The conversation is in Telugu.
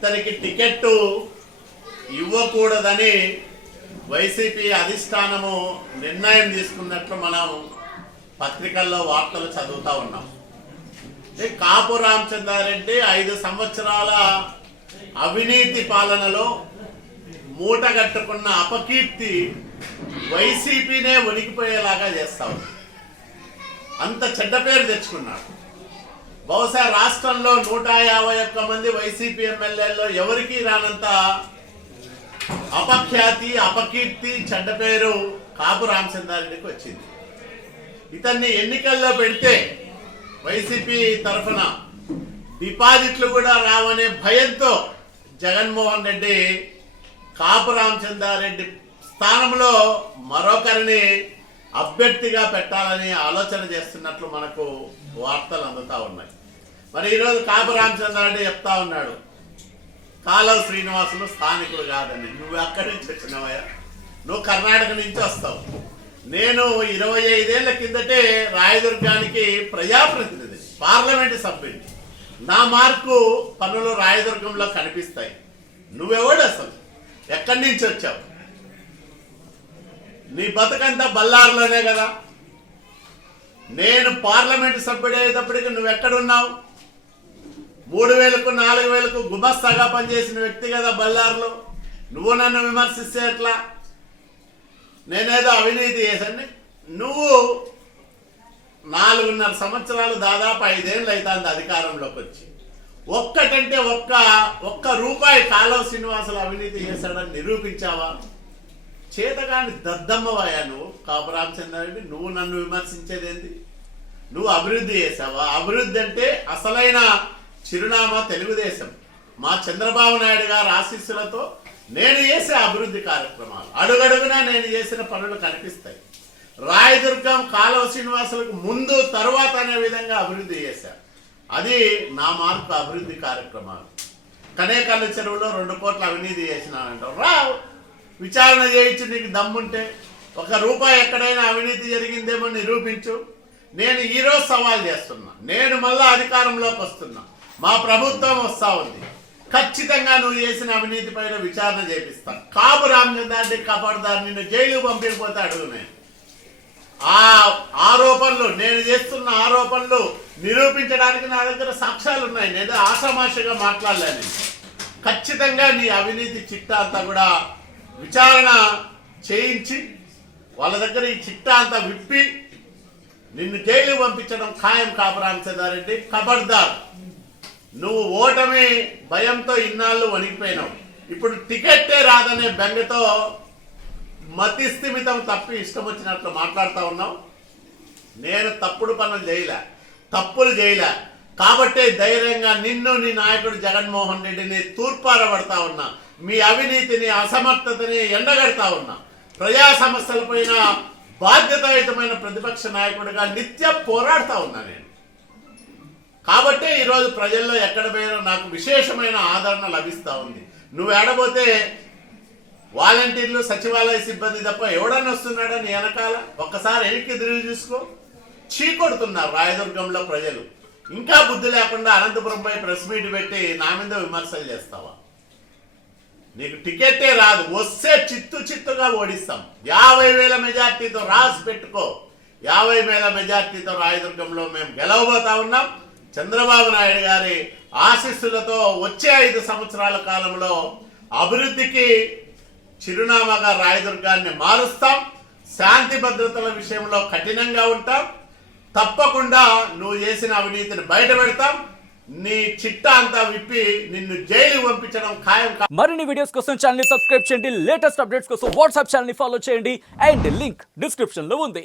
ఇతనికి టికెట్ ఇవ్వకూడదని వైసీపీ అధిష్టానము నిర్ణయం తీసుకున్నట్లు మనం పత్రికల్లో వార్తలు చదువుతా ఉన్నాం. కాపు రామచంద్రారెడ్డి 5 సంవత్సరాల అవినీతి పాలనలో మూటగట్టుకున్న అపకీర్తి వైసీపీనే వణికిపోయేలాగా చేస్తావు. అంత చెడ్డ పేరు తెచ్చుకున్నాడు. బహుశా రాష్ట్రంలో 151 మంది వైసీపీ ఎమ్మెల్యేల్లో ఎవరికీ రానంత అపఖ్యాతి, అపకీర్తి, చెడ్డ పేరు కాపు రామచంద్రారెడ్డికి వచ్చింది. ఇతన్ని ఎన్నికల్లో పెడితే వైసీపీ తరఫున డిపాజిట్లు కూడా రావనే భయంతో జగన్మోహన్ రెడ్డి కాపు రామచంద్రారెడ్డి స్థానంలో మరొకరిని అభ్యర్థిగా పెట్టాలని ఆలోచన చేస్తున్నట్లు మనకు వార్తలు అందుతా ఉన్నాయి. మరి ఈరోజు కాపు రామచంద్రారెడ్డి చెప్తా ఉన్నాడు, కాలవ శ్రీనివాసులు స్థానికుడు కాదని. నువ్వు అక్కడి నుంచి వచ్చినావయ్యా? నువ్వు కర్ణాటక నుంచి వస్తావు. నేను 25 ఏళ్ల కిందటే రాయదుర్గానికి ప్రజాప్రతినిధి, పార్లమెంటు సభ్యుని. నా మార్కు పనులు రాయదుర్గంలో కనిపిస్తాయి. నువ్వెవడు అసలు? ఎక్కడి నుంచి వచ్చావు? నీ బతుకంతా బల్లారులోనే కదా. నేను పార్లమెంటు సభ్యుడు అయ్యేటప్పటికి నువ్వెక్కడున్నావు? 3000కు 4000కు గుమస్తాగా పనిచేసిన వ్యక్తి కదా బల్లారులో. నువ్వు నన్ను విమర్శిస్తే ఎట్లా? నేనేదో అవినీతి చేశాను. నువ్వు 4.5 సంవత్సరాలు, దాదాపు 5 ఏళ్ళు అవుతుంది అధికారంలోకి వచ్చి. ఒక్కటంటే ఒక్క రూపాయి కాలువ శ్రీనివాసులు అవినీతి చేశాడని నిరూపించావా? చేతగాని దద్దమ్మవాయా నువ్వు కాపు రామచంద్రారెడ్డి. నువ్వు నన్ను విమర్శించేదేంటి? నువ్వు అభివృద్ధి చేసావా? అభివృద్ధి అంటే అసలైన చిరునామా తెలుగుదేశం. మా చంద్రబాబు నాయుడు గారి ఆశీస్సులతో నేను చేసే అభివృద్ధి కార్యక్రమాలు అడుగడుగునా నేను చేసిన పనులు కనిపిస్తాయి. రాయదుర్గం కాలువ శ్రీనివాసులకు ముందు తరువాత అనే విధంగా అభివృద్ధి చేశారు. అది నా మార్పు అభివృద్ధి కార్యక్రమాలు. కనేకల్లు చెరువులో 2 కోట్ల అవినీతి చేసినానంటావు. రా, విచారణ చేయించు. నీకు దమ్ముంటే 1 రూపాయి ఎక్కడైనా అవినీతి జరిగిందేమో నిరూపించు. నేను ఈరోజు సవాల్ చేస్తున్నా. నేను మళ్ళా అధికారంలోకి వస్తున్నా, మా ప్రభుత్వం వస్తా ఉంది. ఖచ్చితంగా నువ్వు చేసిన అవినీతి పైన విచారణ చేపిస్తా. కాపు రామచంద్రారెడ్డి కాపాడుదారు, నిన్ను జైలుకు పంపించకపోతే అడుగు. నేను ఆ ఆరోపణలు, నేను చేస్తున్న ఆరోపణలు నిరూపించడానికి నా దగ్గర సాక్ష్యాలు ఉన్నాయి. నేను ఆషామాషిగా మాట్లాడలేను. ఖచ్చితంగా నీ అవినీతి చిట్టా అంతా కూడా విచారణ చేయించి వాళ్ళ దగ్గర ఈ చిట్టా అంతా విప్పి నిన్ను జైలు పంపించడం ఖాయం. కాపు రామచంద్రారెడ్డి ఖబర్దార్. నువ్వు ఓటమి భయంతో ఇన్నాళ్ళు వణికిపోయినావు. ఇప్పుడు టికెట్టే రాదనే బెంగతో మతి స్థిమితం తప్పి ఇష్టం వచ్చినట్లు మాట్లాడుతూ ఉన్నావు. నేను తప్పుడు పనులు చేయలే, తప్పులు చేయలే. కాబట్టే ధైర్యంగా నిన్ను, నీ నాయకుడు జగన్మోహన్ రెడ్డిని తూర్పారబడతా ఉన్నా. మీ అవినీతిని, అసమర్థతని ఎండగడతా ఉన్నా. ప్రజా సమస్యలపైన బాధ్యతాయుతమైన ప్రతిపక్ష నాయకుడిగా నిత్యం పోరాడుతూ ఉన్నా నేను. కాబట్టే ఈరోజు ప్రజల్లో ఎక్కడ పోయినా నాకు విశేషమైన ఆదరణ లభిస్తూ ఉంది. నువ్వు ఏడబోతే వాలంటీర్లు, సచివాలయ సిబ్బంది తప్ప ఎవడన్నా వస్తున్నాడా నీ వెనకాల? ఒక్కసారి వెనక్కి తిరిగి చూసుకో. చీకొడుతున్నారు రాయదుర్గంలో ప్రజలు. ఇంకా బుద్ధి లేకుండా అనంతపురంపై ప్రెస్ మీట్ పెట్టి నా మీద విమర్శలు చేస్తావా? నీకు టికెటే రాదు. వస్తే చిత్తుగా ఓడిస్తాం. 50,000 మెజార్టీతో రాసి పెట్టుకో. 50,000 మెజార్టీతో రాయదుర్గంలో మేము గెలవబోతా ఉన్నాం. చంద్రబాబు నాయుడు గారి ఆశీస్సులతో వచ్చే 5 సంవత్సరాల కాలంలో అభివృద్ధికి చిరునామాగా రాయదుర్గాన్ని మారుస్తాం. శాంతి భద్రతల విషయంలో కఠినంగా ఉంటాం. తప్పకుండా నువ్వు చేసిన అవినీతిని బయట పెడతాం. నీ చిట్టా అంతా విప్పి నిన్ను జైలు పంపించడం ఖాయం. మరిన్ని వీడియోస్ కోసం ఛానల్ ని సబ్స్క్రైబ్ చేయండి. లేటెస్ట్ అప్డేట్స్ కోసం వాట్సాప్ ఛానల్ ని ఫాలో చేయండి. అండ్ లింక్ డిస్క్రిప్షన్ లో ఉంది.